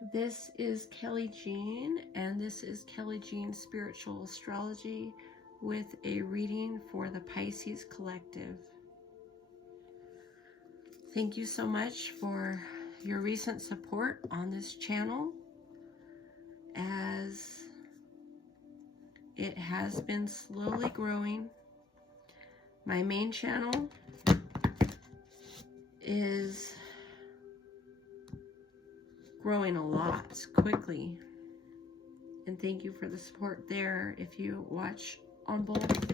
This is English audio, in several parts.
This is Kelly Jean, and this is Kelly Jean Spiritual Astrology with a reading for the Pisces Collective. Thank you so much for your recent support on this channel, as it has been slowly growing. My main channel is growing a lot quickly, and thank you for the support there. If you watch on both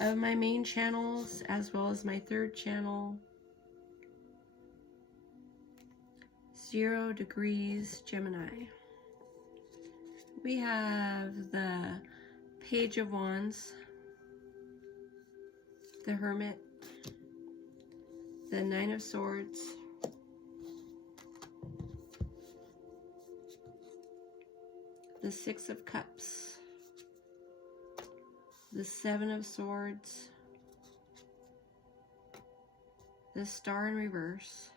of my main channels as well as my third channel, 0 degrees Gemini, we have the Page of Wands, the Hermit, the Nine of Swords, the Six of Cups, the Seven of Swords, the Star in Reverse,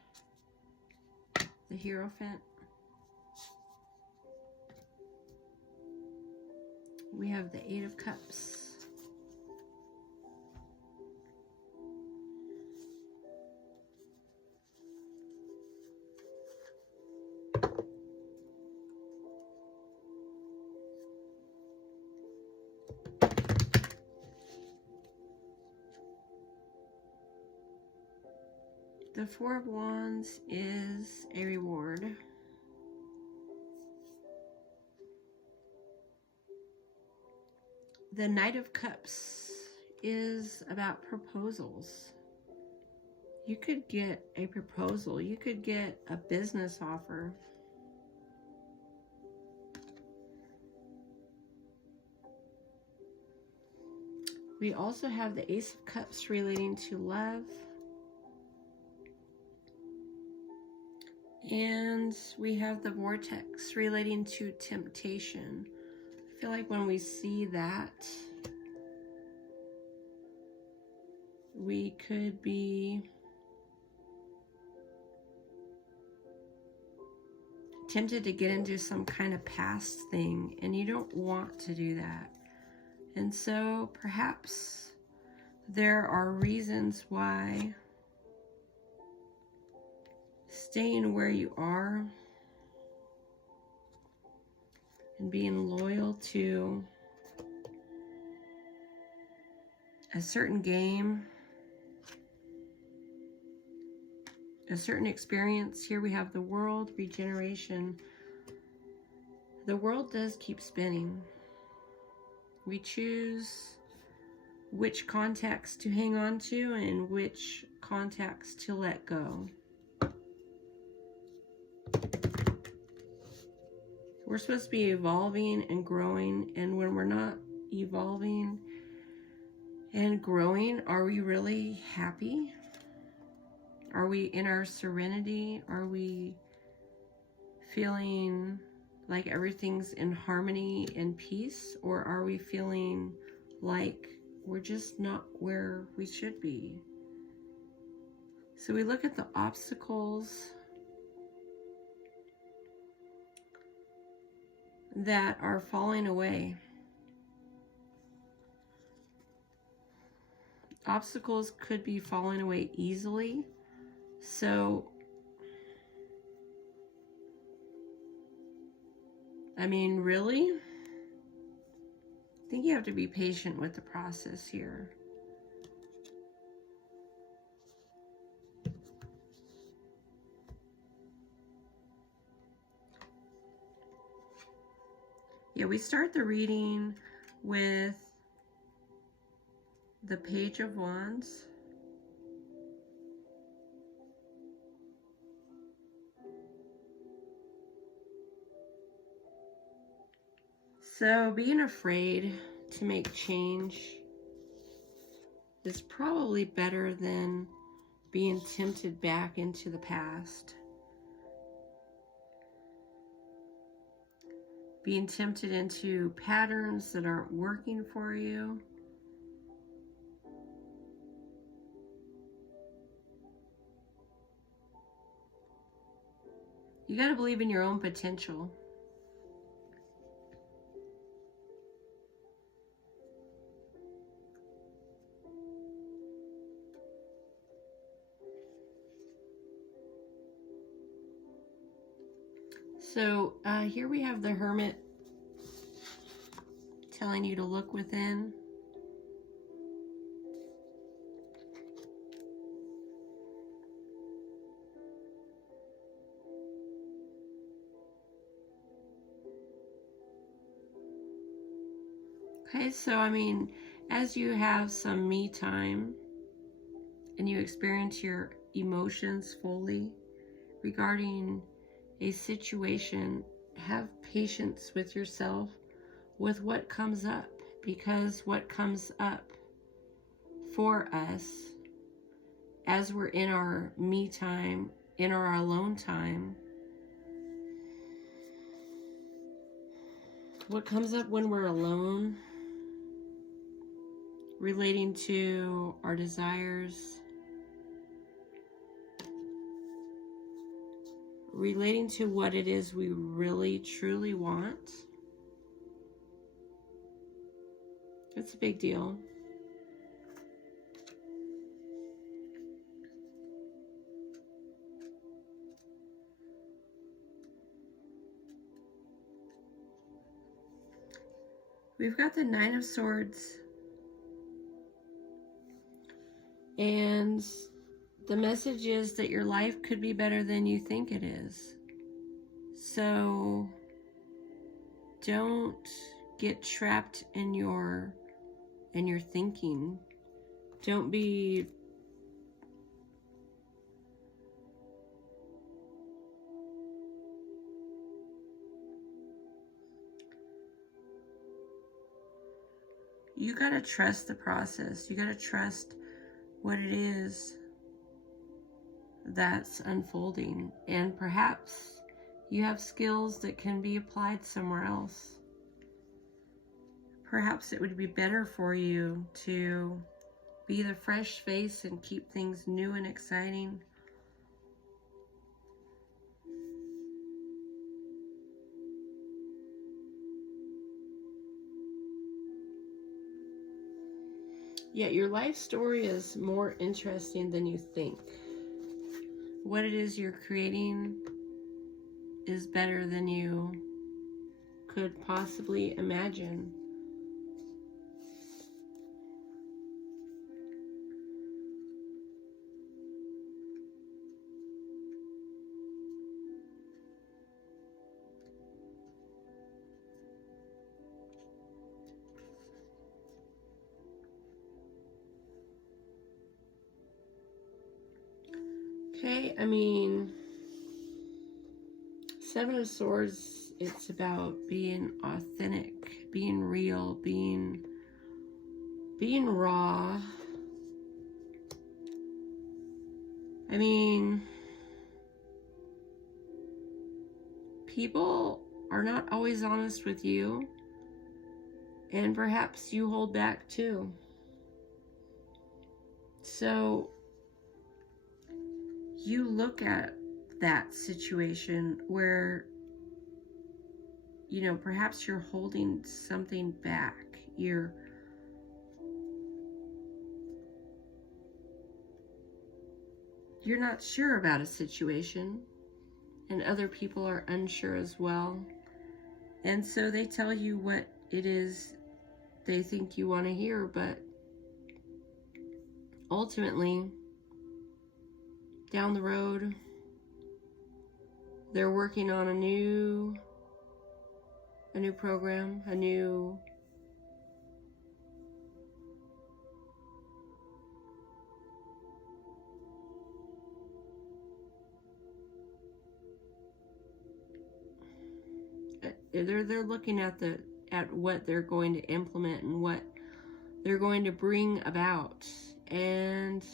the Hierophant. We have the Eight of Cups, the Four of Wands is a reward. The Knight of Cups is about proposals. You could get a proposal. You could get a business offer. We also have the Ace of Cups relating to love. And we have the Vortex relating to temptation. I feel like when we see that, we could be tempted to get into some kind of past thing, and you don't want to do that. And so perhaps there are reasons why staying where you are and being loyal to a certain game, a certain experience. Here we have the World, regeneration. The world does keep spinning. We choose which contacts to hang on to and which contacts to let go. We're supposed to be evolving and growing, and when we're not evolving and growing, are we really happy? Are we in our serenity? Are we feeling like everything's in harmony and peace? Or are we feeling like we're just not where we should be? So we look at the obstacles that are falling away. Obstacles could be falling away easily. So, I mean, really? I think you have to be patient with the process here. Yeah, we start the reading with the Page of Wands. So being afraid to make change is probably better than being tempted back into the past. Being tempted into patterns that aren't working for you. You got to believe in your own potential. So here we have the Hermit telling you to look within. Okay, so I mean, as you have some me time and you experience your emotions fully regarding a situation, have patience with yourself with what comes up, because what comes up for us as we're in our me time, in our alone time, what comes up when we're alone, relating to our desires, relating to what it is we really truly want. It's a big deal. We've got the Nine of Swords. And the message is that your life could be better than you think it is. So don't get trapped in your thinking. Don't be you gotta trust the process. You gotta trust what it is that's unfolding. And perhaps you have skills that can be applied somewhere else. Perhaps it would be better for you to be the fresh face and keep things new and exciting. Yet your life story is more interesting than you think. What it is you're creating is better than you could possibly imagine. Okay, I mean, Seven of Swords, it's about being authentic, being real, being raw. I mean, people are not always honest with you, and perhaps you hold back too. So you look at that situation where, you know, perhaps you're holding something back. You're not sure about a situation, and other people are unsure as well. And so they tell you what it is they think you want to hear, but ultimately, down the road, they're working on a new program, they're looking at what they're going to implement and what they're going to bring about. And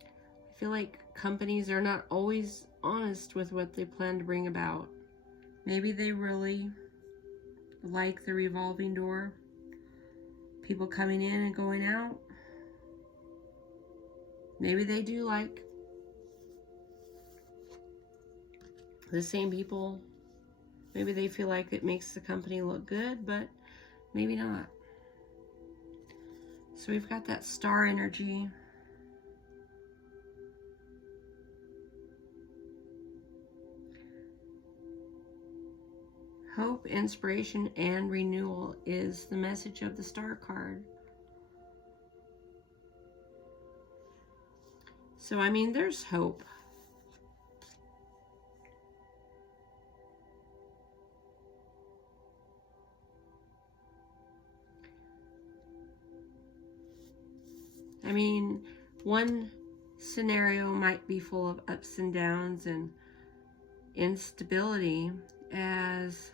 I feel like companies are not always honest with what they plan to bring about. Maybe they really like the revolving door, people coming in and going out. Maybe they do like The same people, maybe they feel like it makes the company look good, but maybe not. So we've got that star energy. Hope, inspiration, and renewal is the message of the star card. So, I mean, there's hope. I mean, one scenario might be full of ups and downs and instability, as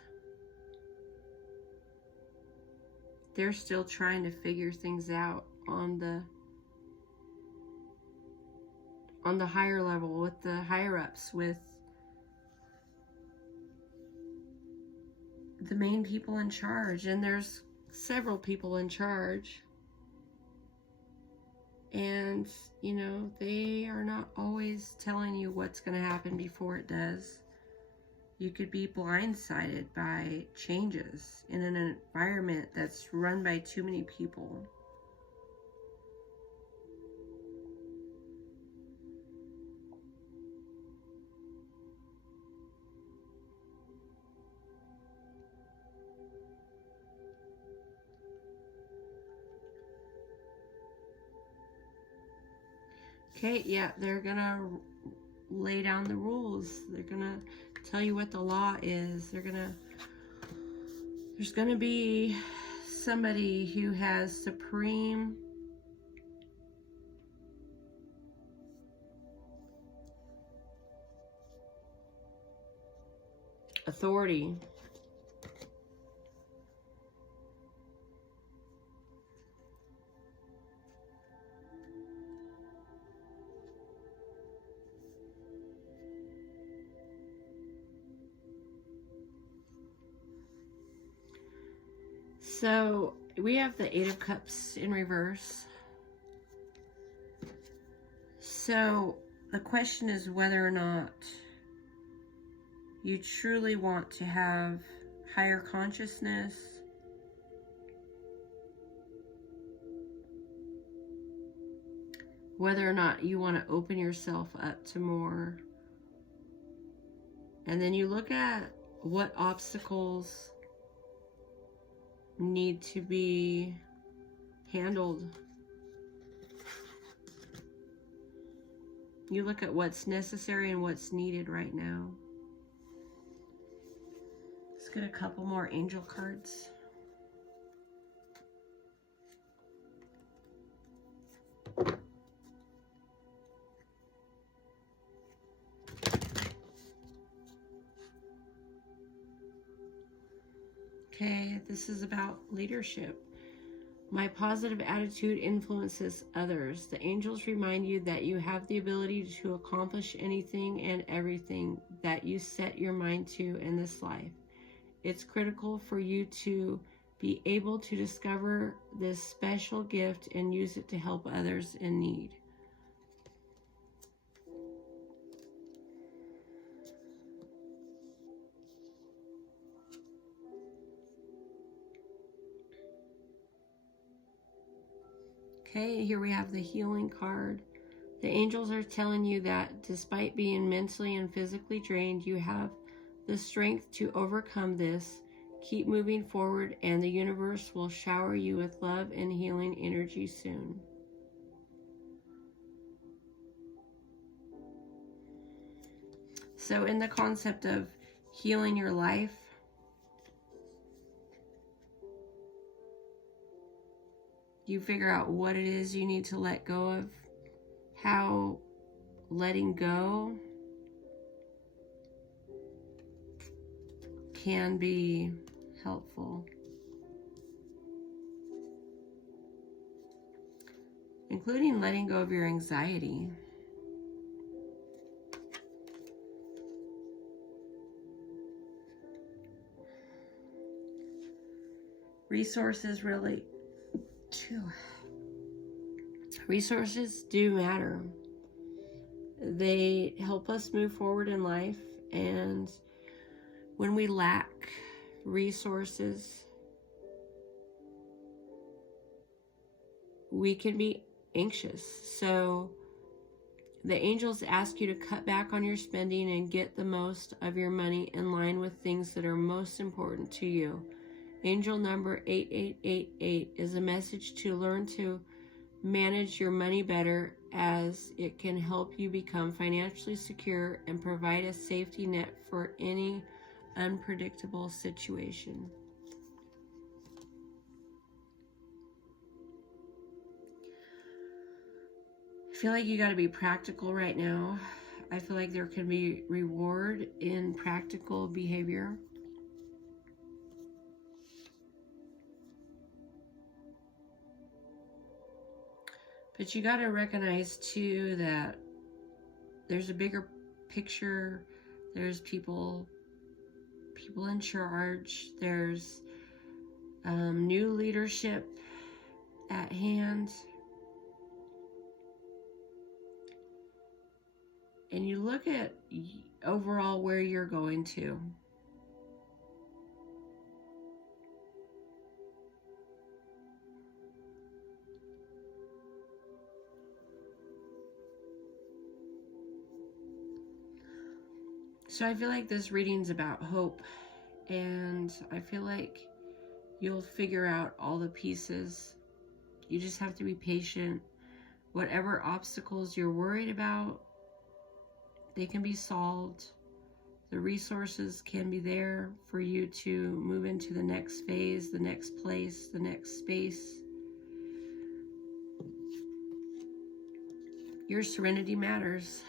they're still trying to figure things out on the higher level, with the higher ups, with the main people in charge. And there's several people in charge, and you know, they are not always telling you what's going to happen before it does. You could be blindsided by changes in an environment that's run by too many people. Okay, yeah, they're gonna lay down the rules. They're gonna tell you what the law is. There's gonna be somebody who has supreme authority. So we have the Eight of Cups in reverse. So the question is whether or not you truly want to have higher consciousness, whether or not you want to open yourself up to more. And then you look at what obstacles need to be handled. You look at what's necessary and what's needed right now. Let's get a couple more angel cards. Okay, this is about leadership. My positive attitude influences others. The angels remind you that you have the ability to accomplish anything and everything that you set your mind to in this life. It's critical for you to be able to discover this special gift and use it to help others in need. Okay, here we have the healing card. The angels are telling you that despite being mentally and physically drained, you have the strength to overcome this. Keep moving forward, and the universe will shower you with love and healing energy soon. So in the concept of healing your life, you figure out what it is you need to let go of, how letting go can be helpful, including letting go of your anxiety. Resources do matter. They help us move forward in life, And when we lack resources, we can be anxious. So the angels ask you to cut back on your spending and get the most of your money in line with things that are most important to you. Angel number 8888 is a message to learn to manage your money better, as it can help you become financially secure and provide a safety net for any unpredictable situation. I feel like you got to be practical right now. I feel like there can be reward in practical behavior. But you got to recognize too that there's a bigger picture. There's people in charge. There's new leadership at hand. And you look at overall where you're going to. So I feel like this reading's about hope, and I feel like you'll figure out all the pieces. You just have to be patient. Whatever obstacles you're worried about, they can be solved. The resources can be there for you to move into the next phase, the next place, the next space. Your serenity matters.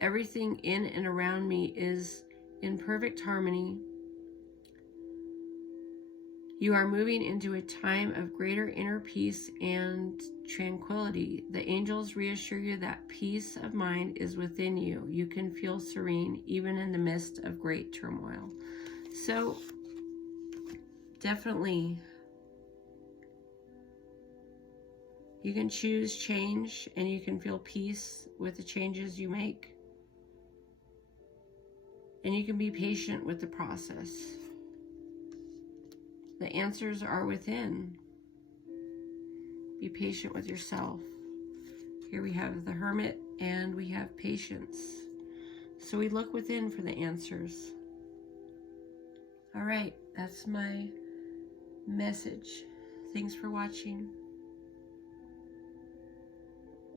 Everything in and around me is in perfect harmony. You are moving into a time of greater inner peace and tranquility. The angels reassure you that peace of mind is within you. You can feel serene even in the midst of great turmoil. So definitely, you can choose change, and you can feel peace with the changes you make. And you can be patient with the process. The answers are within. Be patient with yourself. Here we have the Hermit, and we have patience. So we look within for the answers. All right, that's my message. Thanks for watching.